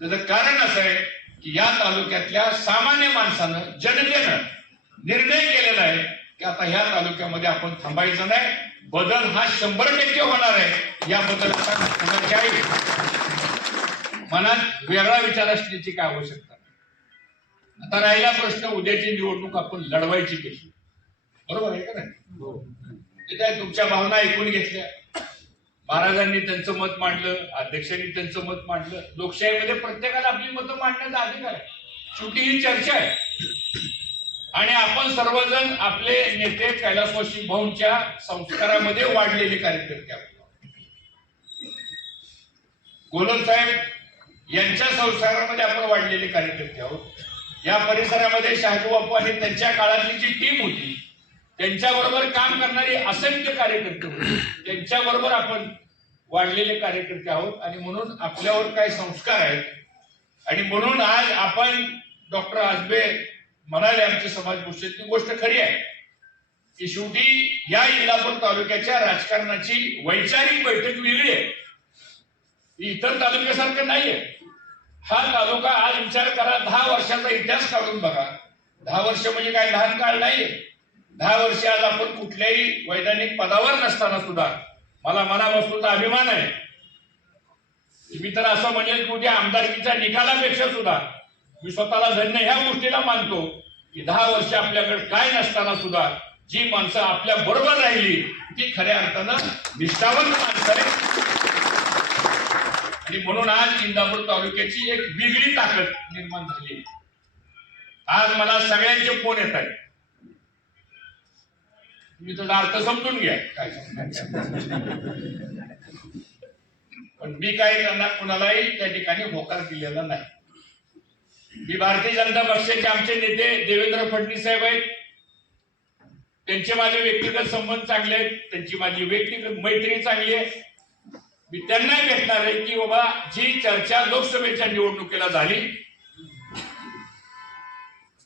त्याचं कारण असं आहे की या तालुक्यातल्या सामान्य माणसानं जनतेनं निर्णय केलेला आहे की आता ह्या तालुक्यामध्ये आपण थांबायचं नाही. बदल हा शंभर टक्के होणार आहे. याबद्दल मनात वेगळा विचार असण्याची काय आवश्यकता आता राहिला प्रश्न उद्याची निवडणूक आपण लढवायची कशी? बरोबर आहे का नाही? काय तुमच्या भावना ऐकून घेतल्या. महाराजांनी त्यांचं मत मांडलं अध्यक्षांनी त्यांचं मत मांडलं. लोकशाहीमध्ये प्रत्येकाला आपली मतं मांडण्याचा अधिकार आहे. शेवटी ही चर्चा आहे. आणि आपण सर्वजण आपले नेते कैलासवाशी भाऊंच्या संस्कारामध्ये वाढलेले कार्यकर्ते आहोत. साहेब यांच्या संस्कारामध्ये आपण वाढलेले कार्यकर्ते आहोत. या परिसरामध्ये शहाजू बापू आणि त्यांच्या काळातली जी टीम होती त्यांच्याबरोबर काम करणारे असंख्य कार्यकर्ते होते. त्यांच्याबरोबर आपण वाढलेले कार्यकर्ते आहोत. आणि म्हणून आपल्यावर काही संस्कार आहेत. आणि म्हणून आज आपण डॉक्टर आजबे म्हणाले आमचे समाजभूषेत ती गोष्ट खरी आहे. की शेवटी या इंदापूर तालुक्याच्या राजकारणाची वैचारिक बैठक वेगळी आहे. ही इतर तालुक्यासारखं नाहीये. हा तालुका आज विचार करा दहा वर्षाचा इतिहास काढून बघा. दहा वर्ष म्हणजे काय? लहान काळ नाहीये. दहा वर्ष आज आपण कुठल्याही वैधानिक पदावर नसताना सुद्धा मला मनापासूनचा अभिमान आहे. मी तर असं म्हणेल की उद्या आमदारकीच्या निकालापेक्षा सुद्धा मी स्वतःला धन्य ह्या गोष्टीला मानतो की दहा वर्ष आपल्याकडे काय नसताना सुद्धा जी माणसं आपल्या बरोबर राहिली ती खऱ्या अर्थानं निष्ठावंत माणसं आहे आणि म्हणून आज इंदापूर तालुक्याची एक वेगळी ताकद निर्माण झाली. आज मला सगळ्यांचे फोन येत आहेत. तुम्ही थोडा अर्थ समजून घ्या. काय पण मी काही त्यांना कुणालाही त्या ठिकाणी होकार दिलेला नाही. मी भारतीय जनता पक्षाचे आमचे नेते देवेंद्र फडणवीस साहेब आहेत. त्यांचे माझे व्यक्तिगत संबंध चांगले आहेत. त्यांची माझी व्यक्तिगत मैत्री चांगली आहे. मी त्यांनाही भेटणार आहे की बाबा जी चर्चा लोकसभेच्या निवडणुकीला झाली.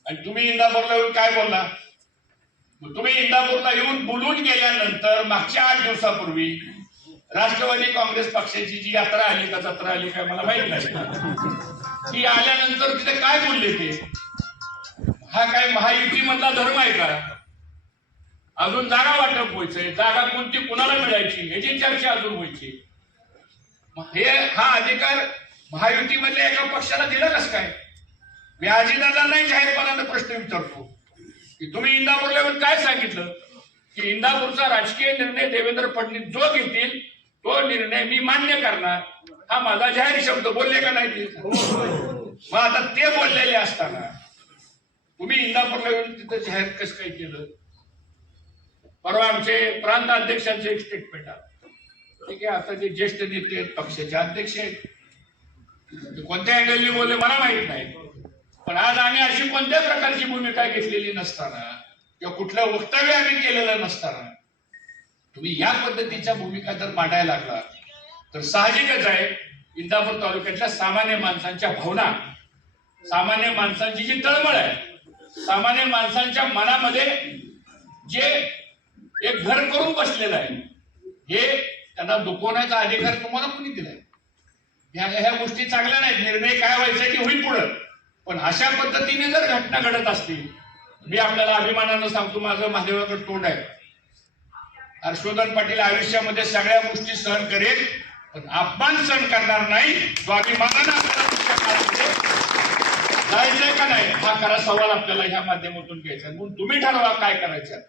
आणि तुम्ही इंदापूरला येऊन काय बोलला? तुम्ही इंदापूरला येऊन बोलून गेल्यानंतर मागच्या आठ दिवसापूर्वी राष्ट्रवादी काँग्रेस पक्षाची जी यात्रा आली का जत्रा आली काय मला माहीत नाही. ती आल्यानंतर तिथे काय बोलले ते? हा काय महायुती मधला धर्म आहे का? अजून जागा वाटप व्हायचंय जागा कोणती कुणाला मिळायची? ह्याची चर्चा अजून व्हायची मग हे हा अधिकार महायुतीमधल्या एका पक्षाला दिला कसं काय? मी अजितदादांनाही जाहीरपणानं प्रश्न विचारतो. की तुम्ही इंदापूरला येऊन काय सांगितलं? की इंदापूरचा राजकीय निर्णय देवेंद्र फडणवीस जो घेतील तो निर्णय मी मान्य करणार. हा माझा जाहीर शब्द बोलले का नाही मग आता ते बोललेले असताना तुम्ही इंदापूरला येऊन तिथं जाहीर कसं काय केलं? परवा आमचे प्रांत अध्यक्षांचे एक स्टेटमेंट आलं. ठीक आहे आता जे ज्येष्ठ नेते आहेत पक्षाचे अध्यक्ष आहेत. कोणत्या अँगलने बोलले मला माहीत नाही. पण आज आम्ही अशी कोणत्या प्रकारची भूमिका घेतलेली नसताना किंवा कुठलं वक्तव्य आम्ही केलेलं नसताना तुम्ही या पद्धतीच्या भूमिका जर मांडायला लागला तर साहजिकच आहे इंदापूर तालुक्यातल्या सामान्य माणसांच्या भावना सामान्य माणसांची जी तळमळ आहे सामान्य माणसांच्या मनामध्ये जे एक घर करून बसलेलं आहे हे त्यांना दुखवण्याचा अधिकार तुम्हाला कोणी दिलाय? ह्या ह्या गोष्टी चांगल्या नाहीत निर्णय काय व्हायचा की होईल पुढं. पण अशा पद्धतीने जर घटना घडत असतील मी आपल्याला अभिमानानं सांगतो माझं महादेवाकडे तोंड आहे. हर्षवर्धन पाटील आयुष्यामध्ये सगळ्या गोष्टी सहन करेल पण अपमान सहन करणार नाही तो अभिमानानं जायचंय का नाही? हा खरा सवाल आपल्याला ह्या माध्यमातून घ्यायचा म्हणून तुम्ही ठरवा काय करायचं